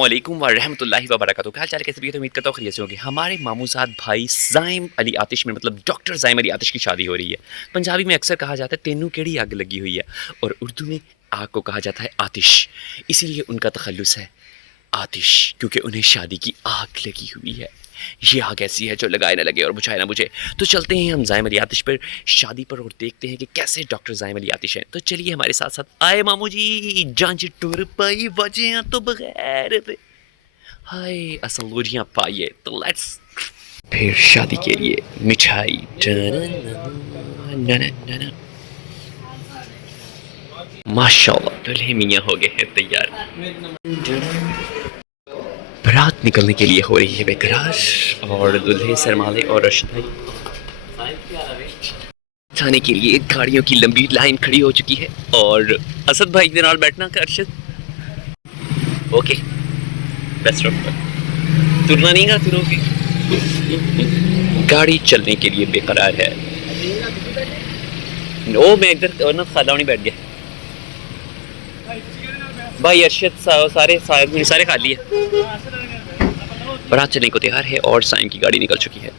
अस्सलामुअलैकुम वरहमतुल्लाहि वबरकातुहू। क्या हाल चाल है, कैसे भी है? तो उम्मीद करता हूँ खैरियत से होंगे। हमारे मामूजाद भाई ज़ाइम अली आतिश में मतलब डॉक्टर ज़ाइम अली आतिश की शादी हो रही है। पंजाबी में अक्सर कहा जाता है तेनू केड़ी आग लगी हुई है, और उर्दू में आग को कहा जाता है आतिश। इसीलिए उनका तखल्लुस है आतिश, क्योंकि उन्हें शादी की आग लगी हुई है। ये आग ऐसी है जो लगाए ना लगे और बुझाए ना बुझे। तो चलते हैं हम ज़ाइम अली आतिश पर, शादी पर, और देखते हैं कि कैसे डॉक्टर ज़ाइम अली आतिश हैं। तो चलिए हमारे साथ साथ आए मामू जी। जांच टुर पाई वजह तो बगैर हाय असलोजियाँ पाइए। तो लेट्स फिर शादी के लिए मिठाई। माशाल्लाह दुल्हे मियाँ हो गए हैं तैयार। बारात निकलने के लिए हो रही है बेकरार, और दूल्हे सरमाले और रश्द भाई जाने के लिए गाड़ियों की लंबी लाइन खड़ी हो चुकी है। और असद भाई के नाल बैठना का Arshad okay best of luck. तुरना नहीं गा तुरोगे। गाड़ी चलने के लिए बेकरार है। ओ मैं इधर ना खाला नहीं बैठ गया भाई। अरशद सारे खाली है। बारात चलने को तैयार है और साइम की गाड़ी निकल चुकी है।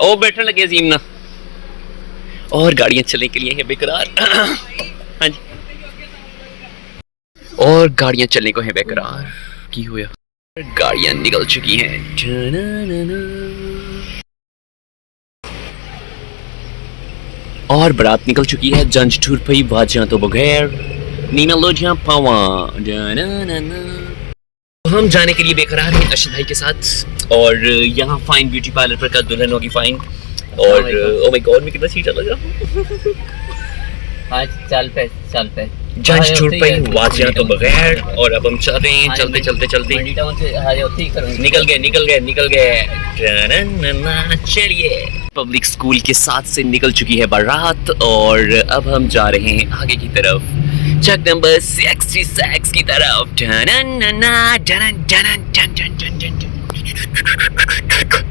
ओ बैठने लगे अजीम ना, और गाड़ियां चलने के लिए है बेकरार। हाँ जी, और गाड़ियां चलने को है बेकरार की हुआ। गाड़ियां निकल चुकी हैं और बारात निकल चुकी है। जंज ठुर पई वाजियां तो बगैर नीना लोजियां पावा। हम जाने के लिए बेकरार हैं अरशद भाई के साथ, और यहाँ फाइन ब्यूटी पार्लर पर कल दुल्हन होगी फाइन। और ओ माय गॉड मैं कितना सीटा लग रहा। आज चल पे जंज ठुर पई वाजियां तो बगैर। और अब हम चलते हैं, चलते निकल गए। चलिए पब्लिक स्कूल के साथ से निकल चुकी है बारात, और अब हम जा रहे हैं आगे की तरफ, चक नंबर 66 की तरफ।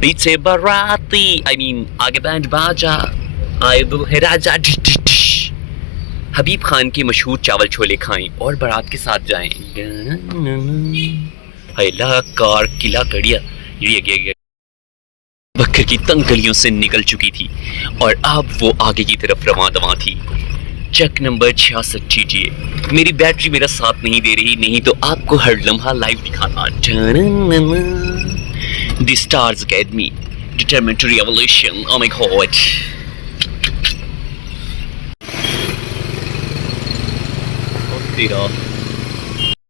पीछे बाराती आई मीन आगे बैंड बाजा आए दुल्हे राजा। हबीब खान के मशहूर चावल छोले खाएं और बारात के साथ जाएं। हैला कार किला कड़िया ये बकर की तंग गलियों से निकल चुकी थी, और अब वो आगे की तरफ रवां दवां थी। चक नंबर 66 कीजिए। मेरी बैटरी मेरा साथ नहीं दे रही, नहीं तो आपको हर लम्हा लाइव दिखाता। The stars academy determined to revolution. Oh my god.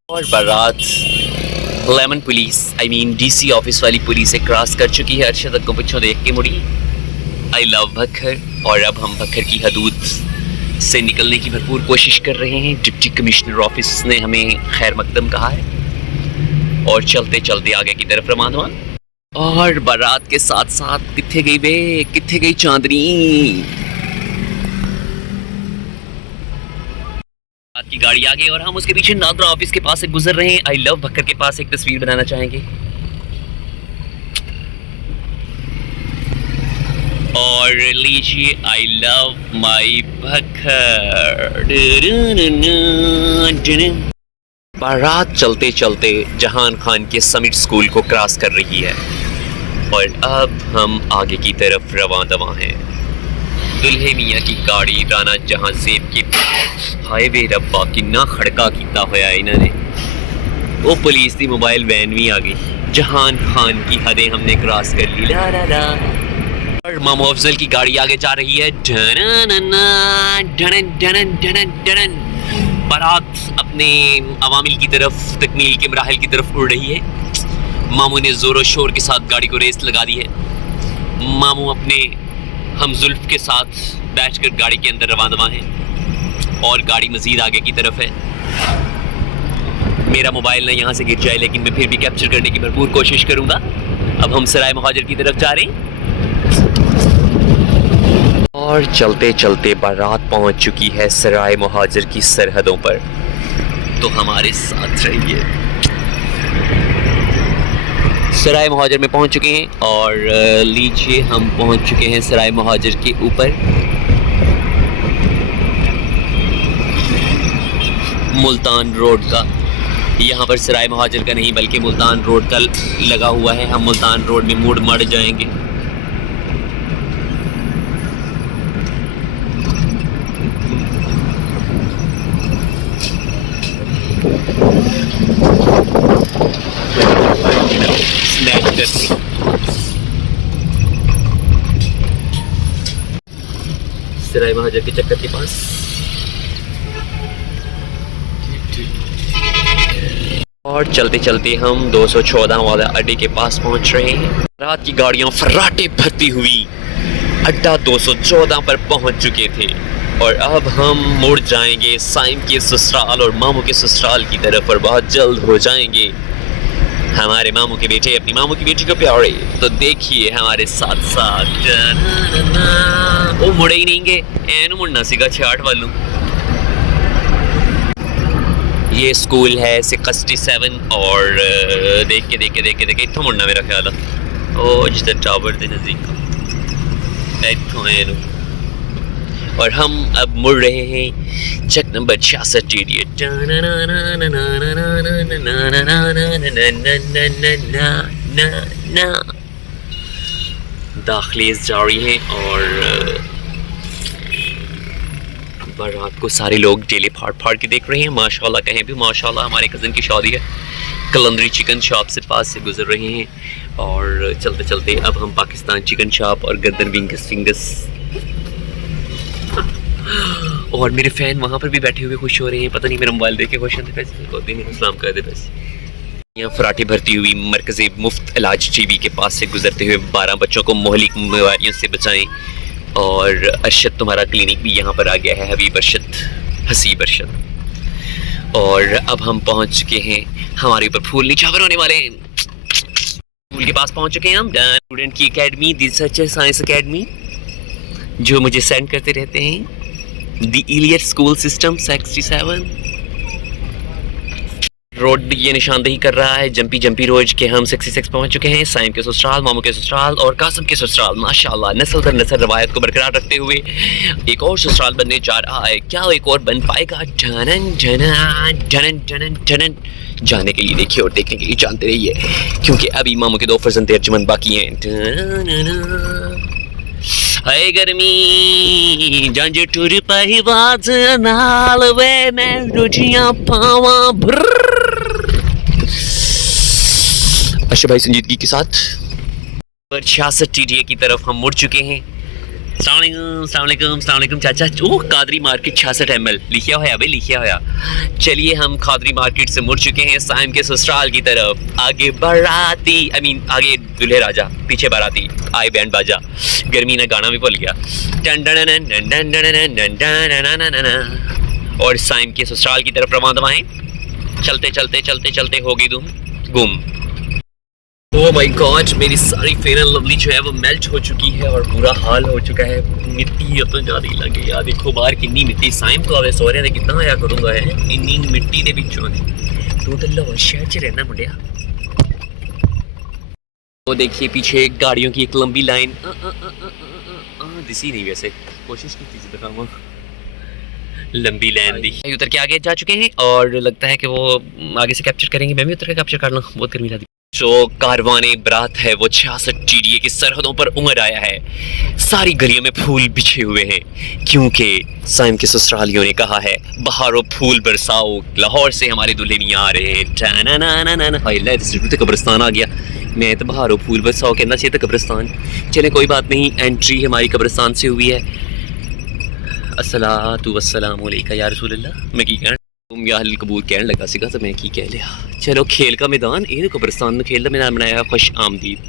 और बारात लेमन police I mean DC office वाली पुलिस से क्रॉस कर चुकी है। अरशद को पीछे देख के मुड़ी। I love Bhakkar. और अब हम भक्खर की हदूद से निकलने की भरपूर कोशिश कर रहे हैं। डिप्टी कमिश्नर ऑफिस ने हमें खैर मकदम कहा है, और चलते चलते आगे की तरफ रवाना। और बारात के साथ साथ किथे गई बे, किथे गई चांदनी। की गाड़ी आ गई और हम उसके पीछे नादरा ऑफिस के पास से गुजर रहे हैं। आई लव भक्कर के पास एक तस्वीर बनाना चाहेंगे, और लीजिए आई लव माई भक्कर। बारात चलते चलते जहान खान के समिट स्कूल को क्रॉस कर रही है, और अब हम आगे की तरफ रवां दवां हैं। दुल्हे मियाँ की गाड़ी राना जहां जेब के हाईवे रब्बा किन्ना खड़का किया होया इन्होंने। वो पुलिस की मोबाइल वैन भी आ गई। जहान खान की हदें हमने क्रॉस कर ली। ला ला ला। और मामू अफजल की गाड़ी आगे जा रही है। बारात अपने अवामिल की तरफ, तकमील के मराहिल की तरफ उड़ रही है। मामू ने जोर शोर के साथ गाड़ी को रेस लगा दी है। मामू अपने हम जुल्फ के साथ बैठकर गाड़ी के अंदर रवां दवां हैं, और गाड़ी मजीद आगे की तरफ है। मेरा मोबाइल ना यहाँ से गिर जाए, लेकिन मैं फिर भी कैप्चर करने की भरपूर कोशिश करूँगा। अब हम सराय महाजर की तरफ जा रहे हैं, और चलते चलते बारात पहुँच चुकी है सराय महाजर की सरहदों पर। तो हमारे साथ रहिए। सराय महाजर में पहुंच चुके हैं, और लीजिए हम पहुंच चुके हैं सराय महाजर के ऊपर। मुल्तान रोड का। यहाँ पर सराय महाजर का नहीं बल्कि मुल्तान रोड का लगा हुआ है। हम मुल्तान रोड में मुड़ मड़ जाएंगे। सराय महाजर के चक्कर के पास और चलते चलते हम 214 वाला अड्डे के पास पहुंच रहे हैं। रात की गाड़ियां फर्राटे भरती हुई अड्डा 214 पर पहुंच चुके थे और अब हम मुड़ जाएंगे साइम के ससुराल और मामू के ससुराल की तरफ और बहुत जल्द हो जाएंगे हमारे मामू के बेटे अपनी मामू की बेटी को प्यारे। तो देखिए हमारे साथ साथ वो मुड़े ही नहीं गे एनु मुड़ना सीगा 68 वालों। ये स्कूल है 67 और देख के इत्थों मुड़ना मेरा ख्याल है ओ जिस टावर के नज़दीक इत्थों है एनु। और हम अब मुड़ रहे हैं चक नंबर 66 दाखिलें जारी हैं और बारात को सारे लोग डेले फाड़ फाड़ के देख रहे हैं। माशाल्लाह कहें भी माशाल्लाह। हमारे कज़न की शादी है, कलंदरी चिकन शॉप से पास से गुजर रहे हैं और चलते चलते अब हम पाकिस्तान चिकन शॉप और गर्दन विंगस और मेरे फ़ैन वहाँ पर भी बैठे हुए खुश हो रहे हैं। पता नहीं मेरा मोबाइल देख के खुश होते पैसे इस्लाम कर दे पैसे। यहाँ फराटे भरती हुई मरकज़ मुफ्त इलाज टीबी के पास से गुजरते हुए 12 बच्चों को मोहलिक बीमारियों से बचाएं। और अरशद तुम्हारा क्लिनिक भी यहाँ पर आ गया है, हबीब अरशद, हसीब अरशद। और अब हम पहुँच चुके हैं, हमारे ऊपर फूल निछावर होने वाले हैं। स्कूल के पास पहुँच चुके हैं हम। स्टूडेंट की एकेडमी रिसर्चर साइंस एकेडमी जो मुझे सेंड करते रहते हैं। The Elliot school system 67 road ये निशानदेही कर रहा है जंपी रोज के हम 66 पहुंच चुके हैं। साइम के ससुराल, मामू के ससुराल और कासम के ससुराल। माशाल्लाह नस्ल दर नस्ल रवायत को बरकरार रखते हुए एक और ससुराल बनने जा रहा है। क्या एक और बन पाएगा? ढनन ढनन ढनन ढनन ढनन। जाने के लिए देखिए और देखने के लिए जानते रहिए क्योंकि अभी मामू के 2 फर्जंद अर्जुमन बाकी हैं। हाय गर्मी जंज टुर पहिवाज नाल वे मैं रुचियां पावा अच्छा भाई संजीदगी के साथ 66 TDA की तरफ हम मुड़ चुके हैं। सलामकुम चाचा। ओह कादरी मार्केट 66 ml लिखा होया भाई, लिखा होया। चलिए हम कादरी मार्केट से मुड़ चुके हैं साइम के ससुराल की तरफ। आगे बाराती आगे दूल्हे राजा, पीछे बाराती, आए बैंड बाजा। गर्मी ने गाना भी भूल गया। और साइम के ससुराल की तरफ रवाना हैं। चलते हो गई तुम गुम। ओह माय गॉड मेरी सारी फेयर एंड लवली जो है वो मेल्ट हो चुकी है और बुरा हाल हो चुका है। मिट्टी तो ज़्यादा ही लगे यार। देखो बाहर कितनी मिट्टी। साइम तो आवे सोहरिया ने कितना आया करूँगा है इन्नी मिट्टी के विचों तू तो लाहौर शहर च रहना मुंडिया। वो देखिए पीछे गाड़ियों की एक लंबी लाइन दिसी नहीं, वैसे कोशिश की थी दिखाऊँ लंबी लाइन दी। उतर के आगे जा चुके हैं और लगता है कि वो आगे से कैप्चर करेंगे। मैं भी उतर के कैप्चर कर लूँ, बहुत गर्मी लगी। जो कारवाने बरात है वो 66 TDA की सरहदों पर उमड़ आया है। सारी गलियों में फूल बिछे हुए हैं क्योंकि साइम के ससुरालियों ने कहा है बहारो फूल बरसाओ। लाहौर से हमारे दुल्हे नहीं आ रहे हैं। कब्रिस्तान आ गया। मैं तो बहारो फूल बरसाओ कहना चाहिए तो कब्रिस्तान। चले कोई बात नहीं, एंट्री हमारी कब्रिस्तान से हुई है। अस्सलातु वस्सलामु अलैका या रसूलल्लाह। मैं की कहना तुम या हल कबूल कहने लगा सीगा तो मैं की कह लिया। चलो खेल का मैदान, ये कब्रिस्तान में खेल का मैदान बनाया खुश आमदीद।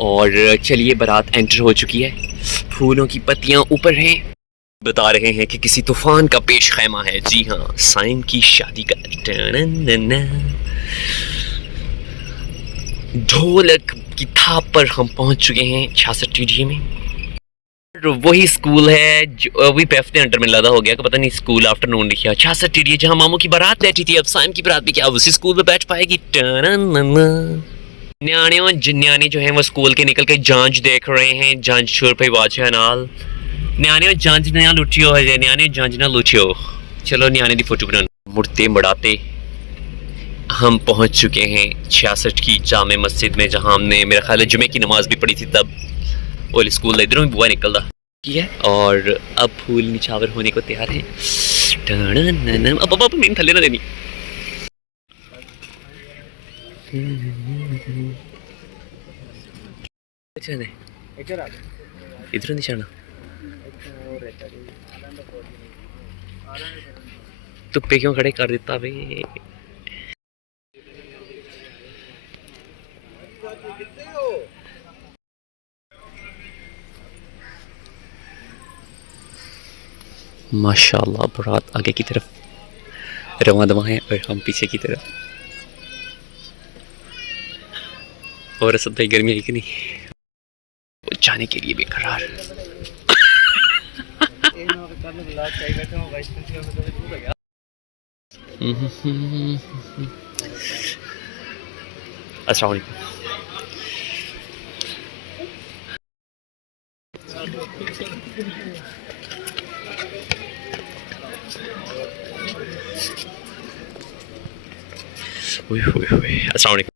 और चलिए बारात एंटर हो चुकी है। फूलों की पत्तियां ऊपर हैं। बता रहे हैं कि किसी तूफान का पेश खैमा है। जी हाँ, साइम की शादी का। ढोलक की थाप पर हम पहुंच चुके हैं 66 TDA में। वही स्कूल है जो अभी पैफ के अंडर में लदा हो गया कि पता नहीं स्कूल आफ्टरनून लिखा 66 TDA जहाँ मामू की बारात बैठी थी। अब साइम की बारात भी क्या उसी स्कूल में बैठ पाएगी? न्याणे जो हैं वो स्कूल के निकल के जांच देख रहे हैं। जांच छोर पे वाचा नाल न्याणे जांच ना लुटियो है, न्याणे जांच ना लुटियो। चलो न्याने दी फोटो बनाना। मुड़ते मुड़ाते हम पहुंच चुके हैं 66 की जामे मस्जिद में, जहां हमने मेरा ख्याल है जुमे की नमाज भी पढ़ी थी तब। और स्कूल इधरों भी बुआ निकलदा की है। और अब फूल निछावर होने को तैयार है। अब नींद थले ना देनी। इधरों निशाना तुप्पे क्यों खड़े कर दिता वे। माशाल्लाह बारात आगे की तरफ रवां दवा है और हम पीछे की तरफ। और असद भाई गर्मी आई कि नहीं, वो जाने के लिए बेकरार। अस्सलाम वालेकुम। अस्सलाम वालेकुम।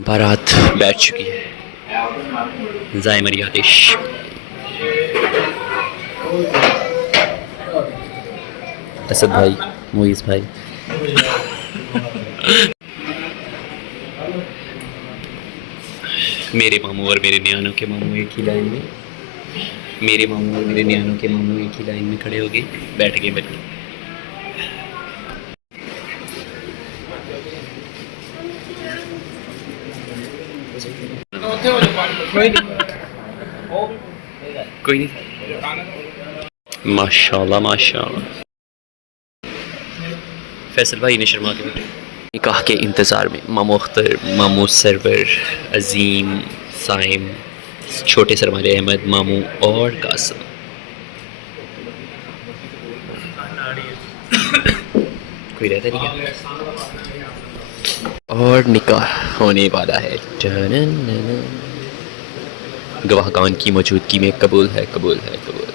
बारात बैठ चुकी है। ज़ाइम अली आतिश, असद भाई, मोइज़ भाई। मेरे मामू और मेरे न्यानों के मामू एक ही लाइन में, मेरे मामू और मेरे न्यानों के मामू एक ही लाइन में खड़े हो गए, बैठ गए बिल्कुल। कोई नहीं। माशाल्लाह माशाल्लाह। फैसल भाई ने शर्मा के बेटे। निकाह के इंतज़ार में मामू अख्तर, मामू सरवर, अजीम, साइम, छोटे सरमाले अहमद, मामू और कासिम। कोई रहता नहीं है। और निकाह होने वाला है। गवाहगान की मौजूदगी में कबूल है, कबूल है, कबूल।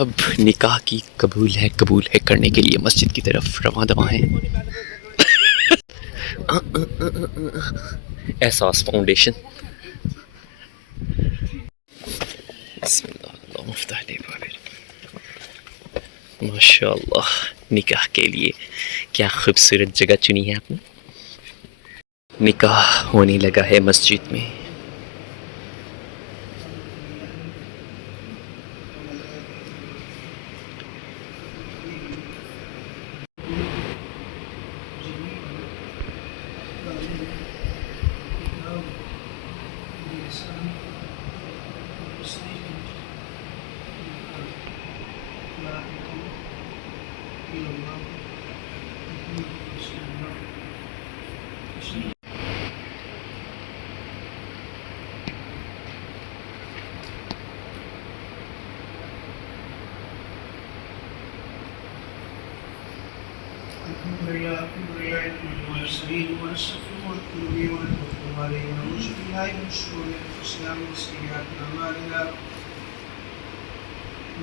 अब निकाह की कबूल है करने के लिए मस्जिद की तरफ रवां दवा है। एहसास फाउंडेशन। माशाल्लाह, निकाह के लिए क्या खूबसूरत जगह चुनी है आपने। निकाह होने लगा है मस्जिद में।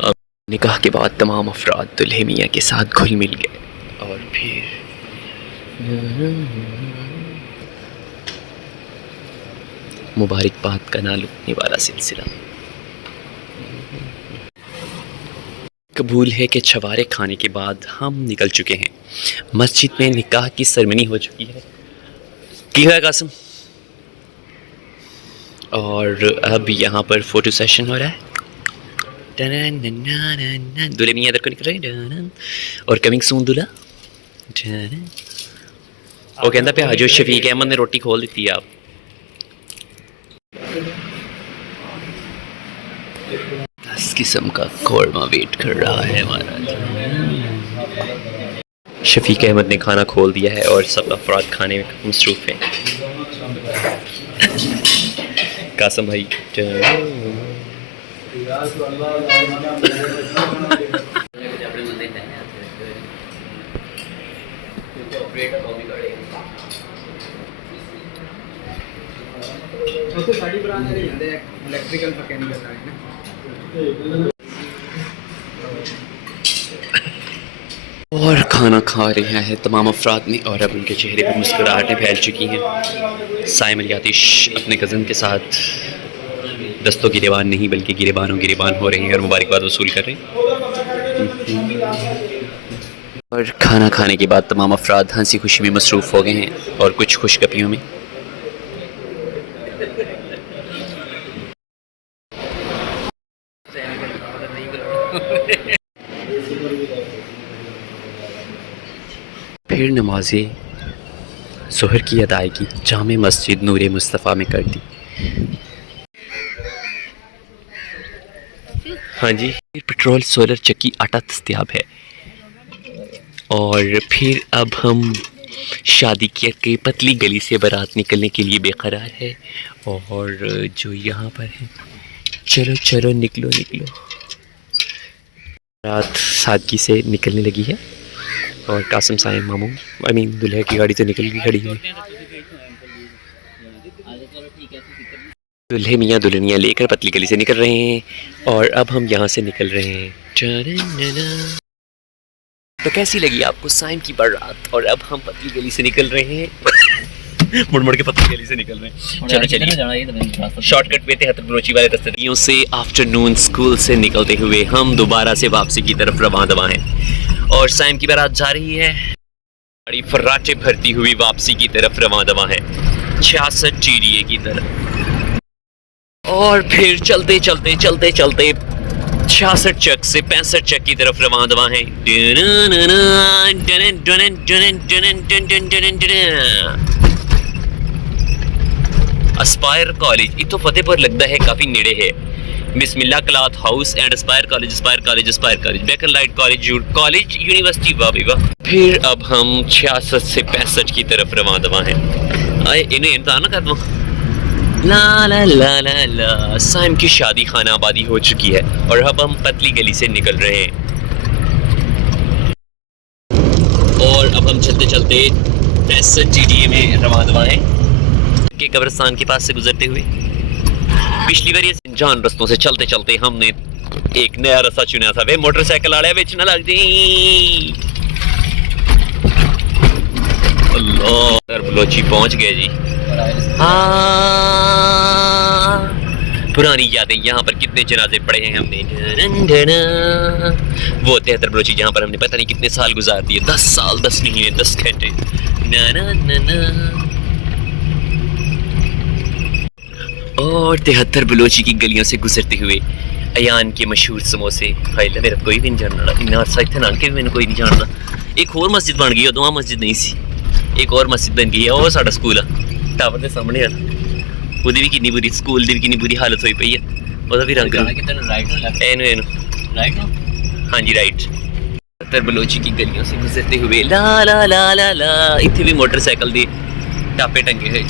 अब निकाह के बाद तमाम अफराद दुल्हे मियाँ के साथ घुल मिल गए और फिर मुबारकबाद का ना लुटने वाला सिलसिला। कबूल है कि छवारे खाने के बाद हम निकल चुके हैं। मस्जिद में निकाह की सेरेमनी हो चुकी है। की है कासिम, और अब यहाँ पर फ़ोटो सेशन हो रहा है। दूल्हे मियाँ इधर को निकल रहे हैं और कमिंग सून दूल्हा। वो कहता पे जो शफीक अहमद ने रोटी खोल दी आप। इस किस्म का कौरमा वेट कर रहा है हमारा। शफीक अहमद ने खाना खोल दिया है और सब अफराद खाने में मसरूफ़ हैं। कासम भाई इलेक्ट्रिकल मैकेनिकल और खाना खा रहे हैं तमाम अफराद ने और अब उनके चेहरे पर मुस्कुराहटें फैल चुकी हैं। साइम अली आतिश अपने कज़न के साथ दस्तों गिरेबान नहीं बल्कि गिरेबानों गिरेबान हो रहे हैं और मुबारकबाद वसूल कर रहे हैं। और खाना खाने के बाद तमाम अफराद हंसी खुशी में मसरूफ़ हो गए हैं और कुछ खुशगपियों में। फिर नमाज़े ज़ोहर की अदायगी जामे मस्जिद नूर मुस्तफ़ा में कर दी। हाँ जी, पेट्रोल सोलर चक्की आटा दस्तयाब है। और फिर अब हम शादी की पतली गली से बारात निकलने के लिए बेकरार है। और जो यहाँ पर है, चलो चलो निकलो निकलो। बारात सादगी से निकलने लगी है और कासिम साइम मामू दूल्हे की गाड़ी तो निकल गई खड़ी है। दूल्हे मियाँ दुल्हनियाँ लेकर पतली गली से निकल रहे हैं और अब हम यहाँ से निकल रहे हैं। तो कैसी लगी आपको साइम की बारात? और अब हम पतली गली से निकल रहे हैं। मुड़ मुड़ के पतली गली से निकल रहे हैं। चलो चलिए शॉर्टकट पे हतर बलोची वाले रास्ते से आफ्टरनून स्कूल से निकलते हुए हम दोबारा से वापसी की तरफ रवां दवा हैं और साइम की बारात जा रही है बड़ी फर्राटे भरती हुई वापसी की तरफ रवां दवा है 66 GDA की तरफ। और फिर चलते चलते चलते चलते 66 चक से 65 चक की तरफ रवां दवा है। अस्पायर कॉलेज इतो फतेहपुर लगता है काफ़ी नेड़े है। Bismillah cloth house and Aspire college black and light college university वाह। फिर अब हम 66 से 65 की तरफ रवां दवा हैं। आए इन्हें इम्तहान ना कर दो। ला ला ला ला ला साइम की शादी खाना आबादी हो चुकी है और अब हम पतली गली से निकल रहे हैं। और अब हम चलते चलते 65 GDA में रवां दवा हैं के कब्रिस्तान के पास से गुजरते हुए। पिछली बार ये जान रस्तों से चलते चलते हमने एक नया रास्ता चुना था। वे मोटरसाइकिल आड़े बिच ना लग जी। अल्लाह बलोची पहुंच गए जी। हाँ पुरानी यादें यहाँ पर कितने जनाजे पड़े हैं हमने। वो 73 बलोची जहाँ पर हमने पता नहीं कितने साल गुजार दिए। 10 साल 10 महीने 10 घंटे ना ना ना ना। और 73 बलोची की गलियों से गुजरते हुए अयान के मशहूर समोसे खाइला। मेरा कोई भी नहीं जानना इन्ना अरसा इतने नाल के मैंने कोई नहीं जानता। एक और मस्जिद बन गई है, दोवां मस्जिद नहीं सी, एक और मस्जिद बन गई है। और साडा स्कूल है टावर के सामने है। ਉਹਦੀ ਵੀ ਕਿੰਨੀ ਬੁਰੀ ਸਕੂਲ ਦੀ ਵੀ ਕਿੰਨੀ ਬੁਰੀ ਹਾਲਤ ਹੋਈ ਪਈ ਹੈ। ਉਹਦਾ ਵੀ ਰੰਗ ਇਹਨੂੰ ਹਾਂਜੀ ਰਾਈਟ। 73 बलोची की गलियों से गुजरते हुए ला ला ला ला ला इतने भी मोटरसाइकिल दे टापे टंगे हुए।